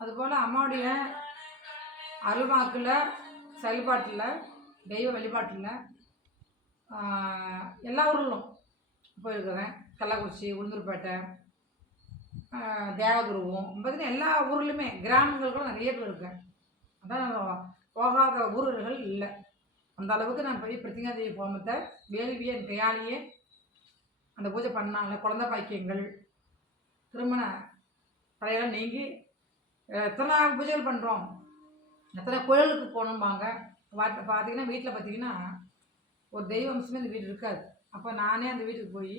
அதுபோல் அம்மாவுடைய அருள்வாக்கில் செயல்பாட்டில் தெய்வ வழிபாட்டில் எல்லா ஊர்லும் போயிருக்கிறேன். கள்ளக்குறிச்சி உளுந்தூர்பேட்டை தேவதுருவம் பார்த்தீங்கன்னா எல்லா ஊர்லேயுமே கிராமங்களுக்கும் நிறைய போயிருக்கேன் அதான் நான் போகாத ஊர்கள் இல்லை. அந்த அளவுக்கு நான் போய் பிரத்திங்காதேவி ஹோமத்தை வேள்வியை என் கையாலேயே அந்த பூஜை பண்ணாங்க. குழந்தை பாக்கியங்கள் திருமண பழையெல்லாம் நீங்கி எத்தனை பூஜைகள் பண்ணுறோம் எத்தனை கோயிலுக்கு போகணும்பாங்க? பார்த்து பார்த்தீங்கன்னா வீட்டில் பார்த்தீங்கன்னா ஒரு தெய்வ அம்சமே இந்த வீடு இருக்காது. அப்போ நானே அந்த வீட்டுக்கு போய்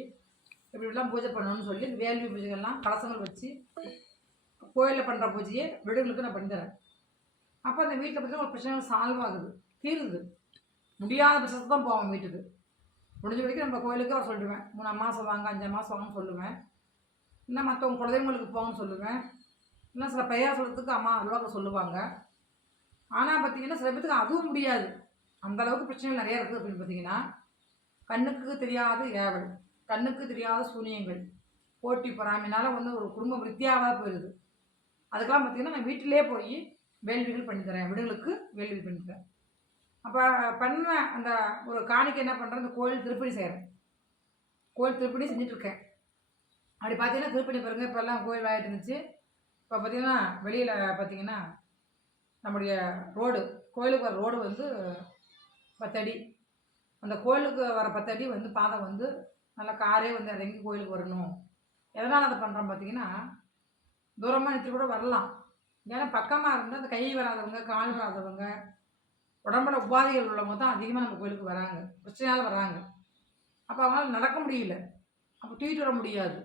இப்படி இப்படிலாம் பூஜை பண்ணணும்னு சொல்லி இந்த வேள்வி பூஜைகள்லாம் கலசங்கள் வச்சு கோயிலில் பண்ணுற பூஜையை வீடுகளுக்கு நான் பண்ணித்தரேன் அப்போ அந்த வீட்டில் பார்த்தீங்கன்னா ஒரு பிரச்சனை சால்வ் ஆகுது. தீருது. முடியாத பிரச்சனை தான் போவோம் வீட்டுக்கு. முடிஞ்ச வரைக்கும் நம்ம கோயிலுக்கு வர சொல்லிடுவேன் மூணு மாதம் வாங்க அஞ்சு மாதம் வாங்கன்னு சொல்லுவேன். இன்னும் மற்றவங்க குலதெய்வங்களுக்கு போகணும்னு சொல்லுவேன். இல்லை சில பெயர் சொல்கிறதுக்கு அம்மா அல்வாக்க சொல்லுவாங்க. ஆனால் பார்த்தீங்கன்னா சில பேத்துக்கு அதுவும் முடியாது. அந்த அளவுக்கு பிரச்சனைகள் நிறையா இருக்குது அப்படின்னு பார்த்தீங்கன்னா கண்ணுக்கு தெரியாத ஏவல் கண்ணுக்கு தெரியாத சூனியங்கள் போட்டி பொறாமைனால வந்து ஒரு குடும்பம் வித்தியாவாக போயிடுது அதுக்கெல்லாம் பார்த்தீங்கன்னா நான் வீட்டிலே போய் வேள்விகள் பண்ணித்தரேன் வீடுகளுக்கு வேள்வி பண்ணித்தரேன் அப்போ பண்ண அந்த ஒரு காணிக்கை என்ன பண்ணுறேன் இந்த கோயில் திருப்பணி செய்கிறேன் கோயில் திருப்பணி செஞ்சிட்ருக்கேன் அப்படி பார்த்தீங்கன்னா திருப்பணி பாருங்கள் இப்போல்லாம் கோயில் விளையாட்டு இருந்துச்சு. இப்போ பார்த்தீங்கன்னா வெளியில் பார்த்தீங்கன்னா நம்முடைய ரோடு கோயிலுக்கு வர ரோடு வந்து பத்தடி. அந்த கோயிலுக்கு வர பத்தடி வந்து பாதை வந்து நல்லா காரே வந்து இறங்கி கோயிலுக்கு வரணும். எதனால் அதை பண்ணுறோம் பார்த்தீங்கன்னா தூரமாக நிறுத்தி கூட வரலாம். ஏன்னா பக்கமாக இருந்தால் அந்த கை வராதவங்க கால் வராதவங்க உடம்புல உபாதைகள் உள்ளவங்க தான் அதிகமாக நம்ம கோயிலுக்கு வராங்க. பிரச்சனையால் வராங்க. அப்போ அவங்களால நடக்க முடியல. அப்போ தூக்கிட்டு வர முடியாது.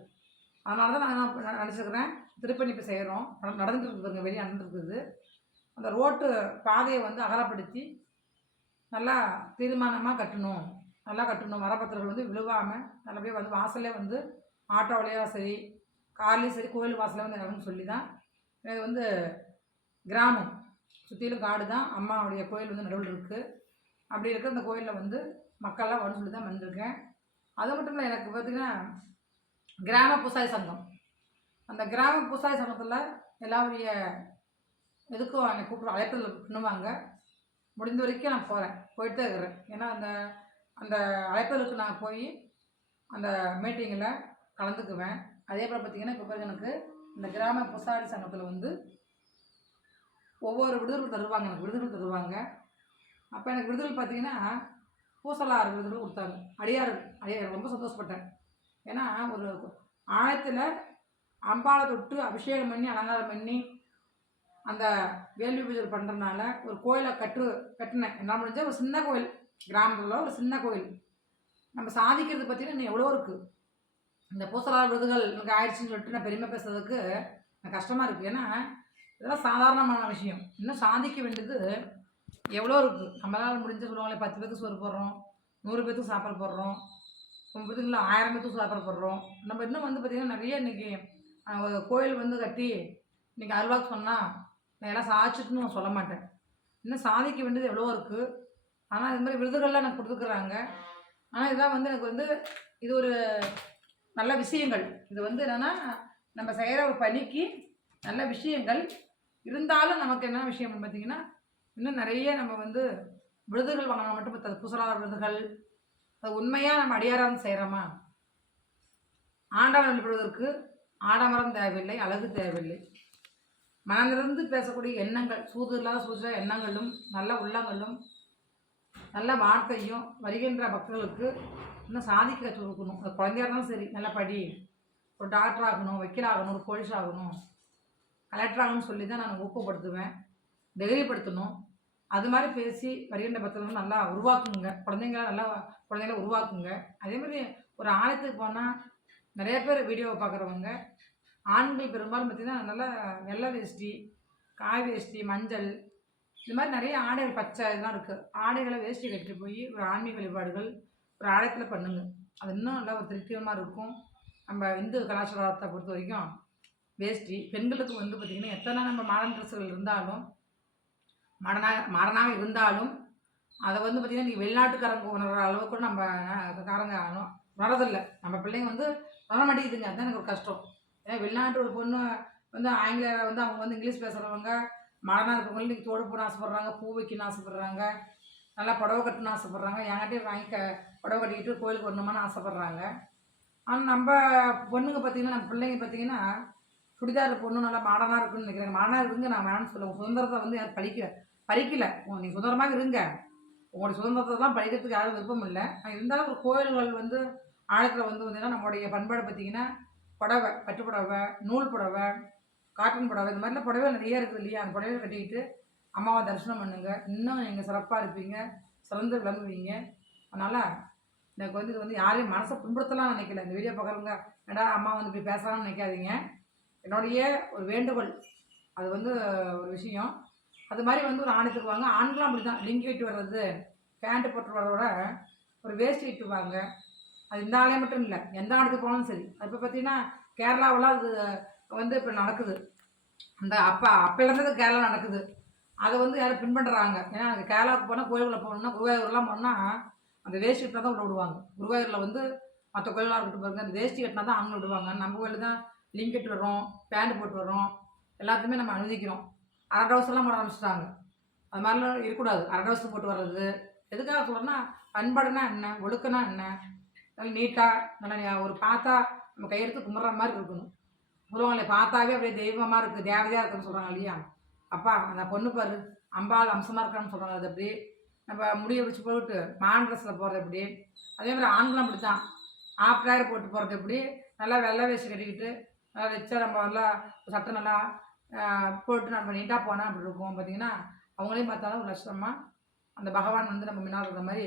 அதனால தான் நான் நினச்சிக்கிறேன் திருப்பணிப்பு செய்கிறோம் நடந்துட்டு இருக்குதுங்க வெளியே நடந்துருக்குது. அந்த ரோட்டு பாதையை வந்து அகலப்படுத்தி நல்லா தீர்மானமாக கட்டணும். நல்லா கட்டணும். மரப்பத்திரங்கள் வந்து விழுவாமல் நல்லபடியாக வந்து வாசலே வந்து ஆட்டோவிலையோ சரி கார்லேயும் சரி கோயில் வாசலில் வந்து இறங்கணும்னு சொல்லி தான் எனக்கு வந்து கிராமம். சுற்றிலும் காடு தான் அம்மாவுடைய கோயில் வந்து நடுவில் இருக்குது அப்படி இருக்கிற அந்த கோயிலில் வந்து மக்கள்லாம் வரணும்னு சொல்லி தான் வந்திருக்கேன். அது மட்டும் இல்லை எனக்கு பார்த்திங்கன்னா கிராம பூசாரி சங்கம். அந்த கிராம பூசாரி சங்கத்தில் எல்லாருடைய எதுக்கும் என்னை கூப்பிட்டு அழைப்பில் பண்ணுவாங்க. முடிந்த வரைக்கும் நான் போகிறேன் போயிட்டு தான் இருக்கிறேன். ஏன்னா அந்த அந்த அழைப்பதற்கு நான் போய் அந்த மீட்டிங்கில் கலந்துக்குவேன். அதே போல் பார்த்திங்கன்னா இப்போ எனக்கு இந்த கிராம பூசாரி சங்கத்தில் வந்து ஒவ்வொரு விடுதல் தருவாங்க எனக்கு விடுதல் தருவாங்க. அப்போ எனக்கு விடுதல் பார்த்திங்கன்னா பூசலார் விடுதல் கொடுத்தாங்க. அடியார் அடியார் ரொம்ப சந்தோஷப்பட்டேன். ஏன்னா ஒரு ஆழத்தில் அம்பாளை தொட்டு அபிஷேகம் பண்ணி அலங்காரம் பண்ணி அந்த வேள்வி பூஜை பண்ணுறதுனால ஒரு கோயிலை கட்டு கட்டினேன் என்ன முடிஞ்ச ஒரு சின்ன கோயில் கிராமத்தில் ஒரு சின்ன கோயில். நம்ம சாதிக்கிறது பார்த்தீங்கன்னா இன்னும் எவ்வளோ இருக்குது இந்த பூசலாளர் விருதுகள் எனக்கு ஆயிடுச்சுன்னு சொல்லிட்டு நான் பெருமை பேசுறதுக்கு நான் கஷ்டமாக இருக்குது ஏன்னா இதெல்லாம் சாதாரணமான விஷயம். இன்னும் சாதிக்க வேண்டியது எவ்வளோ இருக்குது நம்மளால் முடிஞ்ச சொல்லுவாங்களே பத்து பேத்துக்கு சோறு போடுறோம் நூறு பேத்துக்கு சாப்பாடு போடுறோம் ஒம்பது இல்லை ஆயிரம் பேத்துக்கு சாப்பாடு போடுறோம். நம்ம இன்னும் வந்து பார்த்திங்கன்னா நிறைய இன்றைக்கி ஒரு கோயில் வந்து கட்டி இன்றைக்கி அருள்வாக்கு சொன்னால் நான் எல்லாம் சாதிச்சுட்டுன்னு நான் சொல்ல மாட்டேன். இன்னும் சாதிக்க வேண்டியது எவ்வளோ இருக்குது ஆனால் இது மாதிரி விருதுகள்லாம் எனக்கு கொடுத்துக்குறாங்க ஆனால் இதெல்லாம் வந்து எனக்கு வந்து இது ஒரு நல்ல விஷயங்கள். இது வந்து என்னென்னா நம்ம செய்கிற ஒரு பணிக்கு நல்ல விஷயங்கள் இருந்தாலும் நமக்கு என்ன விஷயம் பார்த்தீங்கன்னா இன்னும் நிறைய நம்ம வந்து விருதுகள் வாங்கினா மட்டும் பத்தாது. புசலாத விருதுகள் அது உண்மையாக நம்ம அடியாரம் செய்கிறோமா ஆண்டவன் வழிபடுவதற்கு ஆடம்பரம் தேவையில்லை அழகு தேவையில்லை. மனதிலிருந்து பேசக்கூடிய எண்ணங்கள் சூது இல்லாத சூச எண்ணங்களும் நல்ல உள்ளங்களும் நல்ல வார்த்தையும் வருகின்ற பக்தர்களுக்கு இன்னும் சாதிக்க கொடுக்கணும். அது குழந்தையாக இருந்தாலும் சரி நல்ல படி. ஒரு டாக்டர் ஆகணும் வக்கீல் ஆகணும் ஒரு போலீஸ் ஆகணும். கலெக்டர் ஆகணும்னு சொல்லி தான் நான் ஊக்கப்படுத்துவேன். தைரியப்படுத்தணும். அது மாதிரி பேசி வருகின்ற பக்தர்கள் நல்லா உருவாக்குங்க. குழந்தைங்கள நல்லா குழந்தைங்கள உருவாக்குங்க. அதே மாதிரி ஒரு ஆலயத்துக்கு போனால் நிறைய பேர் வீடியோவை பார்க்குறவங்க. ஆண்கள் பெரும்பாலும் பார்த்திங்கன்னா நல்லா வெள்ளை வேஷ்டி காய் வேஷ்டி மஞ்சள் இது மாதிரி நிறைய ஆடைகள் பச்சை இதெல்லாம் இருக்குது ஆடைகளை வேஷ்டி கட்டிட்டு போய் ஒரு ஆன்மீக வழிபாடுகள் ஒரு ஆலயத்தில் பண்ணுங்க. அது இன்னும் நல்லா ஒரு திருப்திகரமாக இருக்கும். நம்ம இந்து கலாச்சாரத்தை பொறுத்த வரைக்கும் வேஷ்டி பெண்களுக்கு வந்து பார்த்திங்கன்னா எத்தனை நம்ம மாடர்ன் ட்ரெஸ்ஸுகள் இருந்தாலும் மாடனாக மாடனாக இருந்தாலும் அதை வந்து பார்த்திங்கன்னா நீங்கள் வெளிநாட்டுக்காரங்க உணர்கிற அளவுக்கு நம்ம காரங்க உணரதில்லை நம்ம பிள்ளைங்க வந்து வர மாட்டேங்குதுங்க. அதுதான் எனக்கு ஒரு கஷ்டம். ஏன்னா வெளிநாட்டு ஒரு பொண்ணு வந்து ஆங்கிலேயர் வந்து அவங்க வந்து இங்கிலீஷ் பேசுகிறவங்க மழனாக இருக்கிறவங்க இன்றைக்கி தோடு போட ஆசைப்பட்றாங்க பூ வைக்கணும்னு ஆசைப்பட்றாங்க நல்லா புடவை கட்டணும்னு ஆசைப்பட்றாங்க என்கிட்டயும் வாங்கி க புடவை கட்டிக்கிட்டு கோயிலுக்கு வரணுமான்னு ஆசைப்பட்றாங்க. ஆனால் நம்ம பொண்ணுங்க பார்த்தீங்கன்னா நம்ம பிள்ளைங்க பார்த்தீங்கன்னா சுடிதார் பொண்ணு நல்லா மாடனாக இருக்குன்னு நினைக்கிறாங்க மாடனாக இருக்குங்க நான் வேணும்னு சொல்லுவேன் சுதந்திரத்தை வந்து யாரும் பழிக்க பறிக்கல. நீங்கள் சுதந்திரமாக இருங்க. உங்களுடைய சுதந்திரத்தை தான் படிக்கிறதுக்கு யாரும் விருப்பம் இல்லை. இருந்தாலும் ஒரு கோயில்கள் வந்து ஆழத்தில் வந்து வந்தீங்கன்னா நம்மளுடைய பண்பாடு பார்த்தீங்கன்னா புடவை பட்டு புடவை நூல் புடவை காட்டன் புடவை இந்த மாதிரிலாம் புடவை நிறைய இருக்குது இல்லையா? அந்த புடவை கட்டிக்கிட்டு அம்மாவை தரிசனம் பண்ணுங்க. இன்னும் நீங்கள் சிறப்பாக இருப்பீங்க சிறந்து விளங்குவீங்க. அதனால் எனக்கு வந்து இது வந்து யாரையும் மனசை புண்படுத்தலாம் நினைக்கல. இந்த வீடியோ பார்க்குறவங்க ஏடா அம்மா வந்து இப்படி பேசலாம்னு நினைக்காதீங்க. என்னுடைய ஒரு வேண்டுகோள் அது வந்து ஒரு விஷயம். அது மாதிரி வந்து ஒரு ஆணுத்துக்கு வாங்க ஆண்களும் அப்படி தான் லிங்கி இட்டு வர்றது பேண்ட்டு போட்டு வர்றதோட ஒரு வேஷ்டி இட்டுவாங்க அது இந்த ஆளே மட்டும் இல்லை எந்த நாட்டுக்கு போனாலும் சரி. அது இப்போ பார்த்தீங்கன்னா கேரளாவெல்லாம் அது வந்து இப்போ நடக்குது. அந்த அப்பா அப்போலேருந்து கேரளா நடக்குது. அதை வந்து யாரும் பின்பற்றுறாங்க ஏன்னா அங்கே கேரளாவுக்கு போனால் கோயில்களை போகணும்னா குருவாயூர்லாம் போனால் அந்த வேஷ்டி கட்டினா தான் உள்ள விடுவாங்க. குருவாயூரில் வந்து மற்ற கோயிலாக இருக்கட்டும் பாருங்க அந்த வேஷ்டி கட்டினா தான் அவங்க விடுவாங்க. நம்ம கோயில் தான் லிங்க் வரும் பேண்ட் போட்டு வரோம் எல்லாத்தையுமே நம்ம அனுமதிக்கிறோம் அரை டவுசர்லாம் போட ஆரம்பிச்சிட்டாங்க. அது மாதிரிலாம் இருக்கக்கூடாது. அரை டவுசர் போட்டு வர்றது. எதுக்காக சொல்கிறேன்னா பண்பாடுனா என்ன? ஒழுக்கனா என்ன? நீட்டாக நல்லா நீ- ஒரு பார்த்தா நம்ம கையெடுத்து கும்பிட்ற மாதிரி இருக்கணும். சொல்லுவாங்களே பார்த்தாவே அப்படியே தெய்வமாக இருக்குது தேவதையாக இருக்குன்னு சொல்கிறாங்க இல்லையா? அப்பா அந்த பொண்ணு பாரு அம்பாள் அம்சமாக இருக்கான்னு சொல்கிறாங்க அது அப்படியே நம்ம முடியை வச்சு போட்டு மான் ட்ரெஸ்ஸில் போகிறது எப்படி? அதே மாதிரி ஆண்களும் அப்படி தான் ஆப்டாயர் போட்டு போகிறது எப்படி? நல்லா வெள்ளை வேஷம் கட்டிக்கிட்டு நல்லா வச்சா நம்ம நல்லா சட்டை நல்லா போட்டு நம்ம நீட்டாக போனால் அப்படி இருக்கும். பார்த்தீங்கன்னா அவங்களையும் பார்த்தாலும் ஒரு லட்சமாக அந்த பகவான் வந்து நம்ம முன்னால் இருக்கிற மாதிரி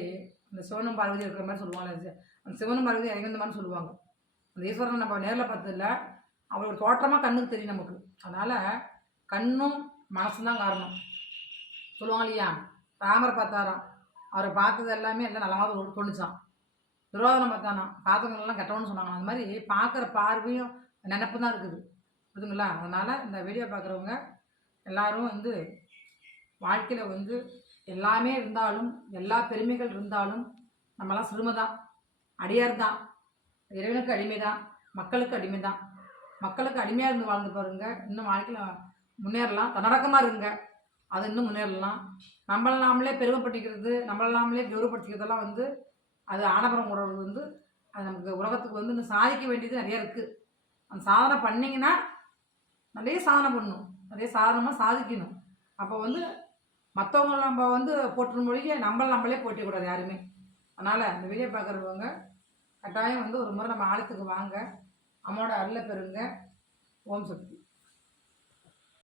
அந்த சிவனும் பார்வதி இருக்கிற மாதிரி சொல்லுவாங்க அந்த சிவனும் பார்வதி இறங்கி சொல்லுவாங்க. அந்த ஈஸ்வரனை நம்ம நேரில் பார்த்ததில்ல அவரோட தோற்றமாக கண்ணுக்கு தெரியும் நமக்கு. அதனால் கண்ணும் மனசும் தான் காரணம். சொல்லுவாங்க இல்லையா? ராமர் பார்த்தாராம். அவரை பார்த்தது எல்லாமே எல்லாம் நல்லாவது தோணுச்சான் துரோதனம் பார்த்தானா? பார்த்தவங்களெல்லாம் கெட்டவன்னு சொன்னாங்க அந்த மாதிரி பார்க்குற பார்வையும் நினப்பு தான் இருக்குது. புரிதுங்களா அதனால் இந்த வீடியோ பார்க்குறவங்க எல்லாரும் வந்து வாழ்க்கையில் வந்து எல்லாமே இருந்தாலும் எல்லா பெருமைகள் இருந்தாலும் நம்மலாம் சிறுமை தான் அடியார் தான் இறைவனுக்கு அடிமை தான் மக்களுக்கு அடிமை தான் மக்களுக்கு அடிமையாக இருந்து வாழ்ந்து பாருங்க. இன்னும் வாழ்க்கையில் முன்னேறலாம். தன்னடக்கமாக இருங்க. அது இன்னும் முன்னேறலாம். நம்மள நாமளே பெருமைப்பட்டிக்கிறது நம்மள நாமளே கௌரவப்படுத்திக்கிறதெல்லாம் வந்து அது ஆடம்பரம் உறவு வந்து அது நமக்கு உலகத்துக்கு வந்து இன்னும் சாதிக்க வேண்டியது நிறைய இருக்குது அந்த சாதனை பண்ணிங்கன்னா நிறைய சாதனை பண்ணணும் நிறைய சாதனமாக சாதிக்கணும். அப்போ வந்து மற்றவங்க நம்ம வந்து போட்டுற மொழியை நம்மள நம்மளே போட்டிக்கூடாது யாருமே. அதனால் இந்த வீடியோ பார்க்குறவங்க கட்டாயம் வந்து ஒரு முறை நம்ம ஆழத்துக்கு வாங்க. அம்மோட அருளை பெறுங்க. ஓம் சக்தி.